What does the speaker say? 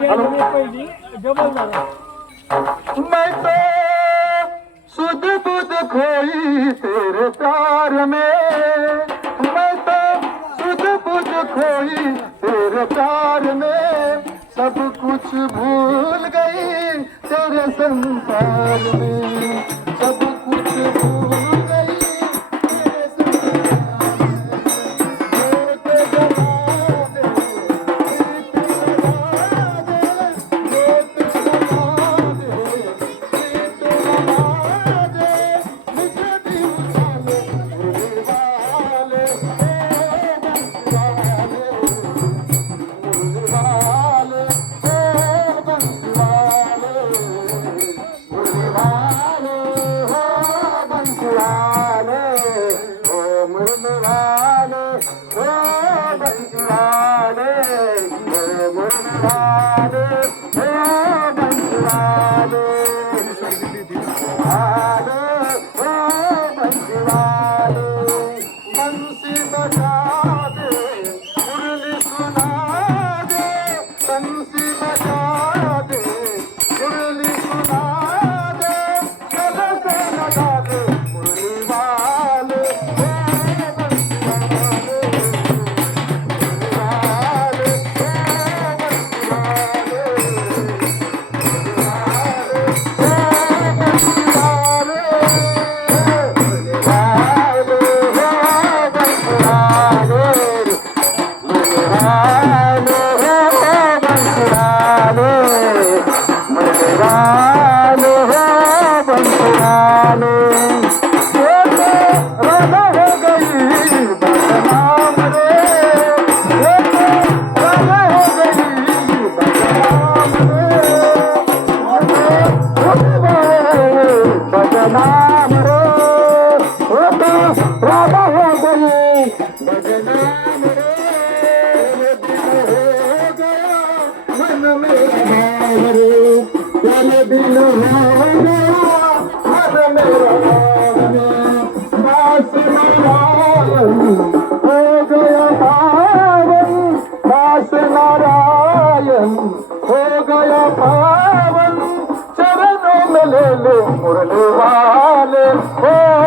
मैं तो सुध बुध खोई तेरे प्यार में मैं तो सुध बुध खोई तेरे प्यार में सब कुछ भूल गई तेरे संसार में। Hey! गी बदनाम रे रती बटनाम जन गया पावन हास नारायण हो ले मुरली वाले हो